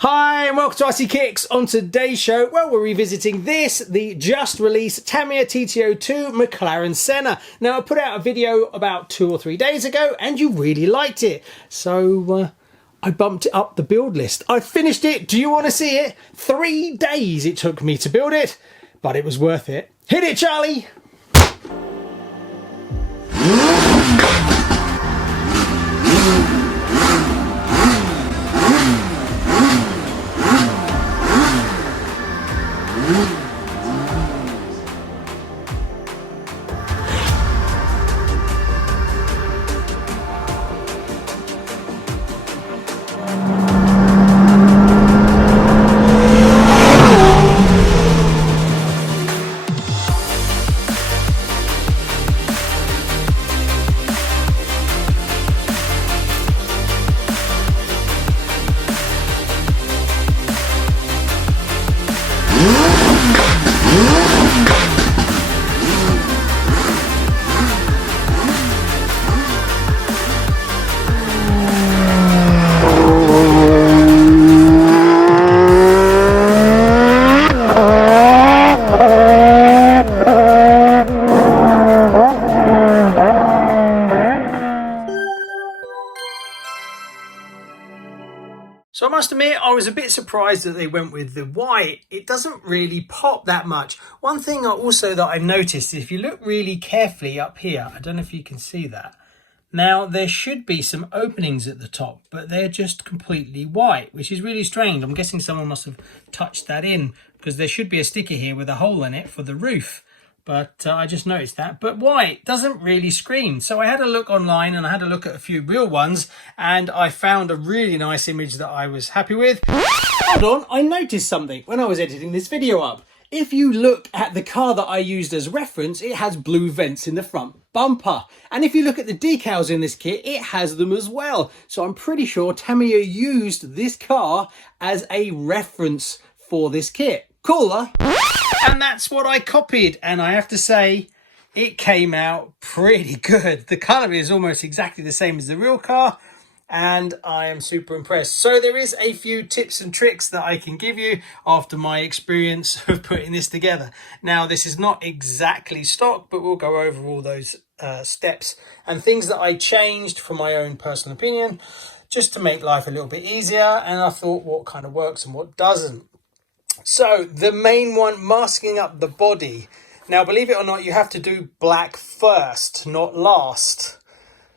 Hi and welcome to RCKicks. On today's show, well, we're revisiting the just released Tamiya TT02 McLaren Senna. Now, I put out a video about 2 or 3 days ago and you really liked it. So I bumped it up the build list. I finished it. Do you want to see it? 3 days it took me to build it, but it was worth it. Hit it, Charlie! So I must admit, I was a bit surprised that they went with the white. It doesn't really pop that much. One thing also that I noticed, if you look really carefully up here, I don't know if you can see that. Now, there should be some openings at the top, but they're just completely white, which is really strange. I'm guessing someone must have touched that in because there should be a sticker here with a hole in it for the roof. But I just noticed that. But white doesn't really scream. So I had a look online and I had a look at a few real ones and I found a really nice image that I was happy with. Hold on, I noticed something when I was editing this video up. If you look at the car that I used as reference, it has blue vents in the front bumper. And if you look at the decals in this kit, it has them as well. So I'm pretty sure Tamiya used this car as a reference for this kit. Cooler. And that's what I copied, and I have to say it came out pretty good. The colour is almost exactly the same as the real car and I am super impressed. So there is a few tips and tricks that I can give you after my experience of putting this together. Now, this is not exactly stock, but we'll go over all those steps and things that I changed for my own personal opinion just to make life a little bit easier, and I thought what kind of works and what doesn't. So the main one, masking up the body. Now, believe it or not, you have to do black first, not last.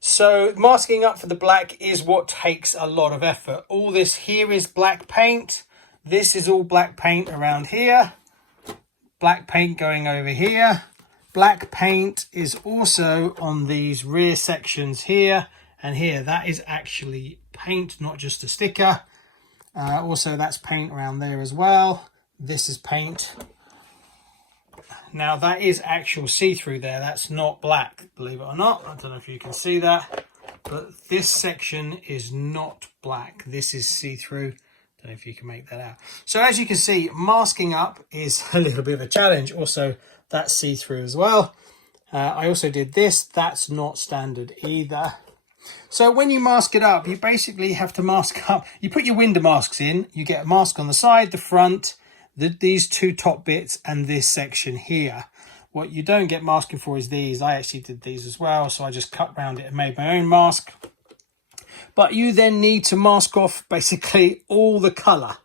So masking up for the black is what takes a lot of effort. All this here is black paint. This is all black paint around here. Black paint going over here. Black paint is also on these rear sections here and here. That is actually paint, not just a sticker. Also, that's paint around there as well. This is paint. Now, that is actual see-through there. That's not black, believe it or not. I don't know if you can see that, but this section is not black. This is see-through. Don't know if you can make that out. So as you can see, masking up is a little bit of a challenge. Also, that's see-through as well. I also did this. That's not standard either. So when you mask it up, you basically have to mask up. You put your window masks in, you get a mask on the side, the front, these two top bits, and this section here. What you don't get masking for is these. I actually did these as well, so I just cut around it and made my own mask. But you then need to mask off basically all the colour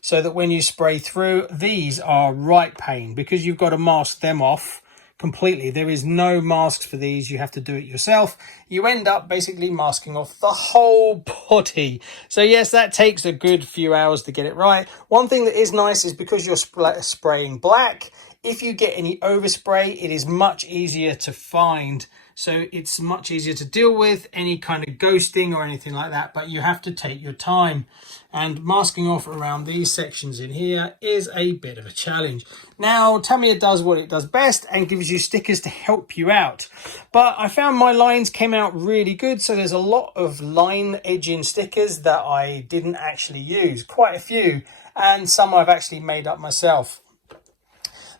so that when you spray through, these are right pain because you've got to mask them off completely. There is no masks for these. You have to do it yourself. You end up basically masking off the whole body. So yes, that takes a good few hours to get it right. One thing that is nice is because you're spraying black, if you get any overspray, it is much easier to find. So it's much easier to deal with any kind of ghosting or anything like that, but you have to take your time. And masking off around these sections in here is a bit of a challenge. Now, Tamiya does what it does best and gives you stickers to help you out. But I found my lines came out really good. So there's a lot of line edging stickers that I didn't actually use, quite a few, and some I've actually made up myself.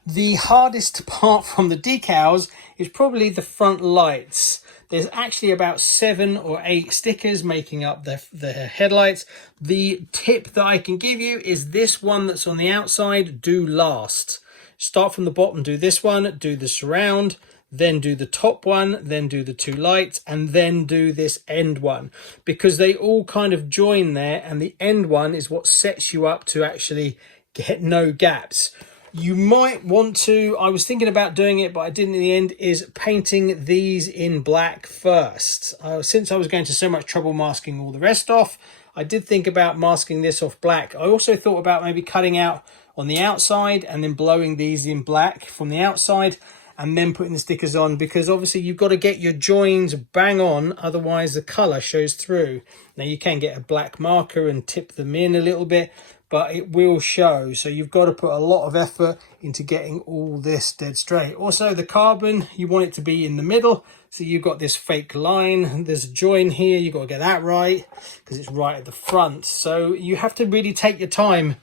The hardest part from the decals is probably the front lights. There's actually about 7 or 8 stickers making up the headlights. The tip that I can give you is this one that's on the outside, do last. Start from the bottom, do this one, do the surround, then do the top one, then do the 2 lights, and then do this end one, because they all kind of join there, and the end one is what sets you up to actually get no gaps. You might want to, I was thinking about doing it, but I didn't in the end, is painting these in black first. Since I was going to so much trouble masking all the rest off, I did think about masking this off black. I also thought about maybe cutting out on the outside and then blowing these in black from the outside and then putting the stickers on, because obviously you've got to get your joins bang on, otherwise the colour shows through. Now you can get a black marker and tip them in a little bit, but it will show. So you've got to put a lot of effort into getting all this dead straight. Also the carbon, you want it to be in the middle. So you've got this fake line, there's a join here, you've got to get that right because it's right at the front. So you have to really take your time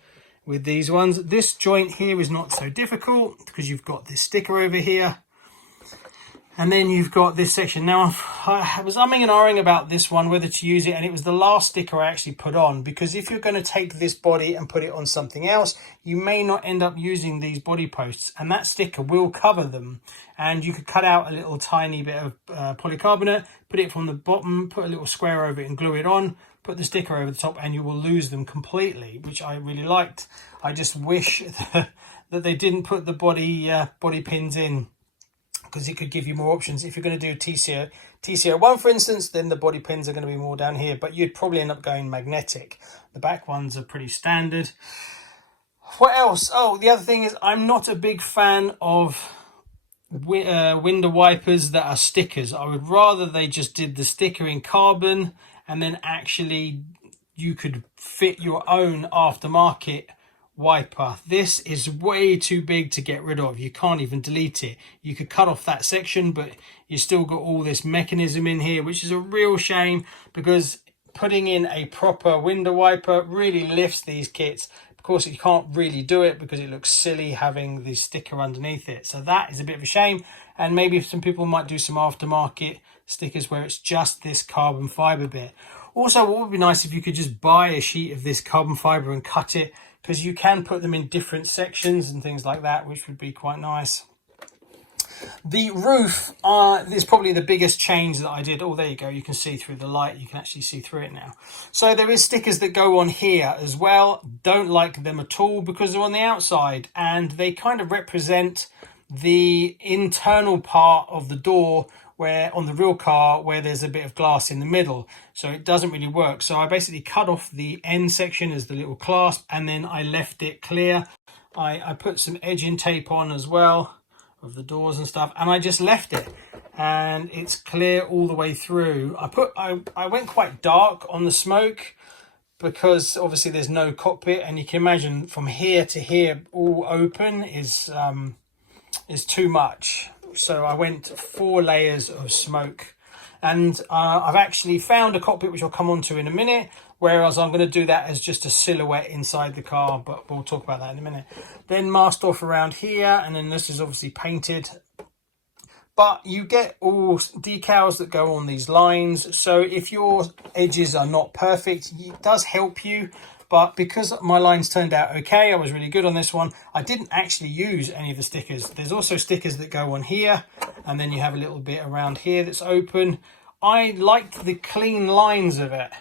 with these ones. This joint here is not so difficult because you've got this sticker over here. And then you've got this section. Now, I was umming and ahhing about this one, whether to use it, and it was the last sticker I actually put on, because if you're going to take this body and put it on something else, you may not end up using these body posts, and that sticker will cover them. And you could cut out a little tiny bit of polycarbonate, put it from the bottom, put a little square over it and glue it on, put the sticker over the top, and you will lose them completely, which I really liked. I just wish that they didn't put the body pins in, because it could give you more options. If you're going to do TCO1, for instance, then the body pins are going to be more down here, but you'd probably end up going magnetic. The back ones are pretty standard. What else? Oh, the other thing is I'm not a big fan of window wipers that are stickers. I would rather they just did the sticker in carbon, and then actually you could fit your own aftermarket wiper. This is way too big to get rid of. You can't even delete it. You could cut off that section, but you still got all this mechanism in here, which is a real shame, because putting in a proper window wiper really lifts these kits. Of course, you can't really do it because it looks silly having the sticker underneath it. So that is a bit of a shame. And maybe some people might do some aftermarket stickers where it's just this carbon fiber bit. Also, what would be nice if you could just buy a sheet of this carbon fiber and cut it, because you can put them in different sections and things like that, which would be quite nice. The roof is probably the biggest change that I did. Oh, there you go. You can see through the light. You can actually see through it now. So there is stickers that go on here as well. Don't like them at all because they're on the outside, and they kind of represent the internal part of the door, where on the real car where there's a bit of glass in the middle, so it doesn't really work. So I basically cut off the end section as the little clasp, and then I left it clear. I put some edging tape on as well of the doors and stuff, and I just left it, and it's clear all the way through. I went quite dark on the smoke because obviously there's no cockpit, and you can imagine from here to here all open is too much. So I went 4 layers of smoke, and I've actually found a cockpit which I'll come on to in a minute, whereas I'm going to do that as just a silhouette inside the car, but we'll talk about that in a minute. Then masked off around here, and then this is obviously painted. But you get all decals that go on these lines, so if your edges are not perfect, it does help you. But because my lines turned out okay, I was really good on this one, I didn't actually use any of the stickers. There's also stickers that go on here, and then you have a little bit around here that's open. I liked the clean lines of it,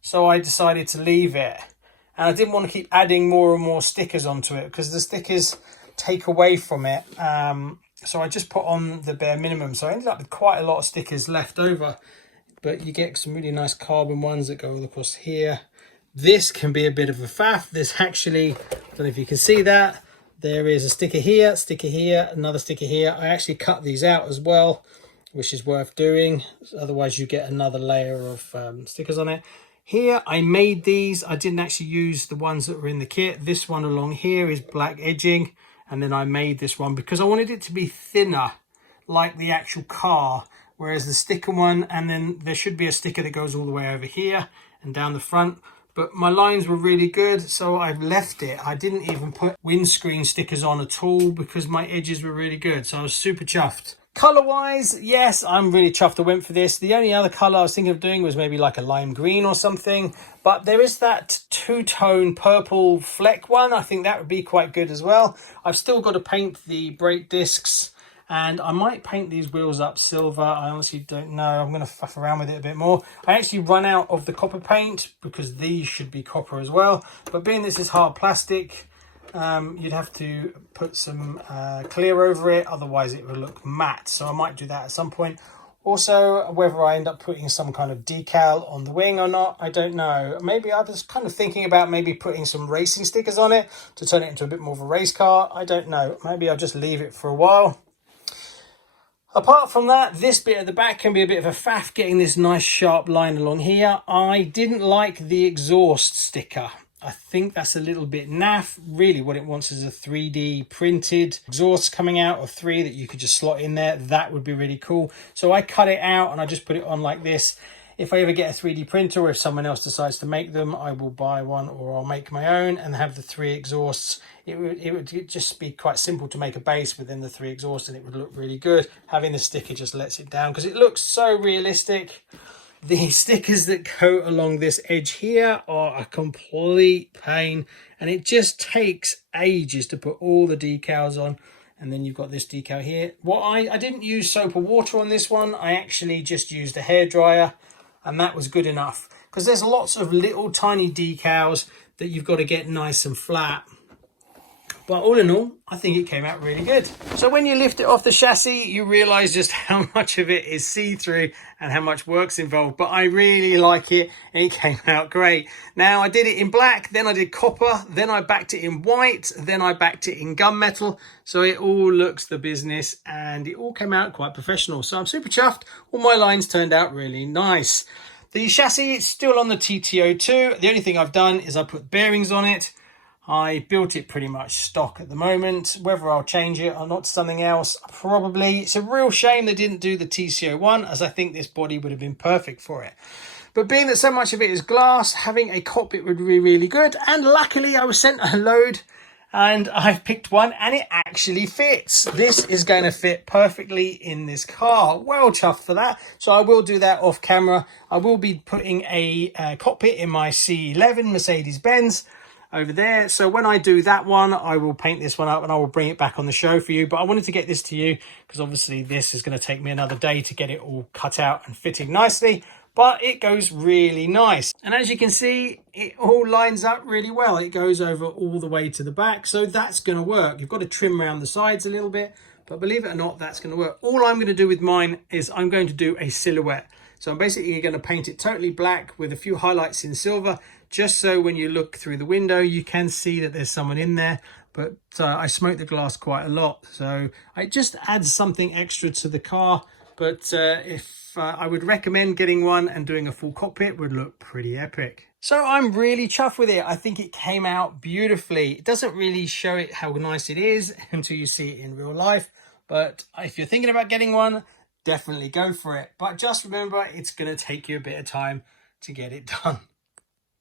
so I decided to leave it. And I didn't want to keep adding more and more stickers onto it, because the stickers take away from it. So I just put on the bare minimum. So I ended up with quite a lot of stickers left over. But you get some really nice carbon ones that go all across here. This can be a bit of a faff. This actually, I don't know if you can see that. There is a sticker here, another sticker here. I actually cut these out as well, which is worth doing. Otherwise you get another layer of stickers on it. Here I made these. I didn't actually use the ones that were in the kit. This one along here is black edging. And then I made this one because I wanted it to be thinner, like the actual car. Whereas the sticker one, and then there should be a sticker that goes all the way over here and down the front. But my lines were really good, so I've left it. I didn't even put windscreen stickers on at all because my edges were really good. So I was super chuffed. Colour wise, yes, I'm really chuffed I went for this. The only other colour I was thinking of doing was maybe like a lime green or something, but there is that two-tone purple fleck one. I think that would be quite good as well. I've still got to paint the brake discs, and I might paint these wheels up silver. I honestly don't know. I'm going to faff around with it a bit more. I actually run out of the copper paint because these should be copper as well, but being this is hard plastic, you'd have to put some clear over it, otherwise it would look matte, so I might do that at some point. Also, whether I end up putting some kind of decal on the wing or not, I don't know. Maybe I was kind of thinking about maybe putting some racing stickers on it to turn it into a bit more of a race car. I don't know. Maybe I'll just leave it for a while. Apart from that, this bit at the back can be a bit of a faff, getting this nice sharp line along here. I didn't like the exhaust sticker. I think that's a little bit naff. Really what it wants is a 3D printed exhaust coming out of 3 that you could just slot in there. That would be really cool. So I cut it out and I just put it on like this. If I ever get a 3D printer, or if someone else decides to make them, I will buy one, or I'll make my own and have the 3 exhausts. It would just be quite simple to make a base within the 3 exhausts, and it would look really good. Having the sticker just lets it down because it looks so realistic. The stickers that go along this edge here are a complete pain, and it just takes ages to put all the decals on. And then you've got this decal here. What I didn't use soap or water on this one. I actually just used a hairdryer, and that was good enough, because there's lots of little tiny decals that you've got to get nice and flat. But all in all, I think it came out really good. So when you lift it off the chassis, you realise just how much of it is see-through and how much work's involved. But I really like it. It came out great. Now, I did it in black, then I did copper, then I backed it in white, then I backed it in gunmetal. So it all looks the business, and it all came out quite professional. So I'm super chuffed. All my lines turned out really nice. The chassis is still on the TT02. The only thing I've done is I put bearings on it. I built it pretty much stock at the moment. Whether I'll change it or not to something else, probably. It's a real shame they didn't do the TC01, as I think this body would have been perfect for it. But being that so much of it is glass, having a cockpit would be really good. And luckily I was sent a load and I've picked one and it actually fits. This is going to fit perfectly in this car. Well chuffed for that. So I will do that off camera. I will be putting a cockpit in my C11 Mercedes-Benz over there. So when I do that one, I will paint this one up and I will bring it back on the show for you. But I wanted to get this to you because obviously this is going to take me another day to get it all cut out and fitting nicely. But it goes really nice. And as you can see, it all lines up really well. It goes over all the way to the back. So that's going to work. You've got to trim around the sides a little bit. But believe it or not, that's going to work. All I'm going to do with mine is I'm going to do a silhouette. So I'm basically going to paint it totally black with a few highlights in silver, just so when you look through the window, you can see that there's someone in there. But I smoke the glass quite a lot, so it just adds something extra to the car. But if I would recommend getting one and doing a full cockpit, would look pretty epic. So I'm really chuffed with it. I think it came out beautifully. It doesn't really show it how nice it is until you see it in real life. But if you're thinking about getting one, definitely go for it. But just remember, it's going to take you a bit of time to get it done.